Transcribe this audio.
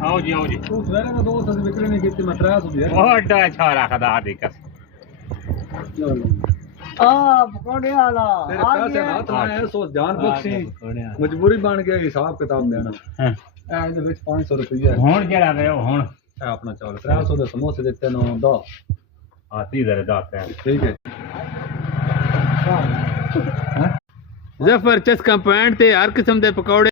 आओ जी सवेरे में 200 विक्री नहीं की मैं 300 दिया बहुत अच्छा रखदा दिक्कत पकौड़े वाला तेरे पैसे ना तो मैं सो जान बख्शी मजबूरी बन गया हिसाब किताब देना ए ਇਹਦੇ ਵਿੱਚ 500 रुपया ਹੁਣ ਕਿਹੜਾ ਵੇ ਹੁਣ ਇਹ ਆਪਣਾ ਚਾਵਲ 300 ਦੇ ਸਮੋਸੇ ਦਿੱਤੇ ਨੂੰ 10 ਆ 30 ਦੇ 10 ਹੈ ठीक है ਜ਼ਫਰ ਚਸਕਾ ਪੁਆਇੰਟ ਤੇ ਹਰ ਕਿਸਮ ਦੇ ਪਕੌੜੇ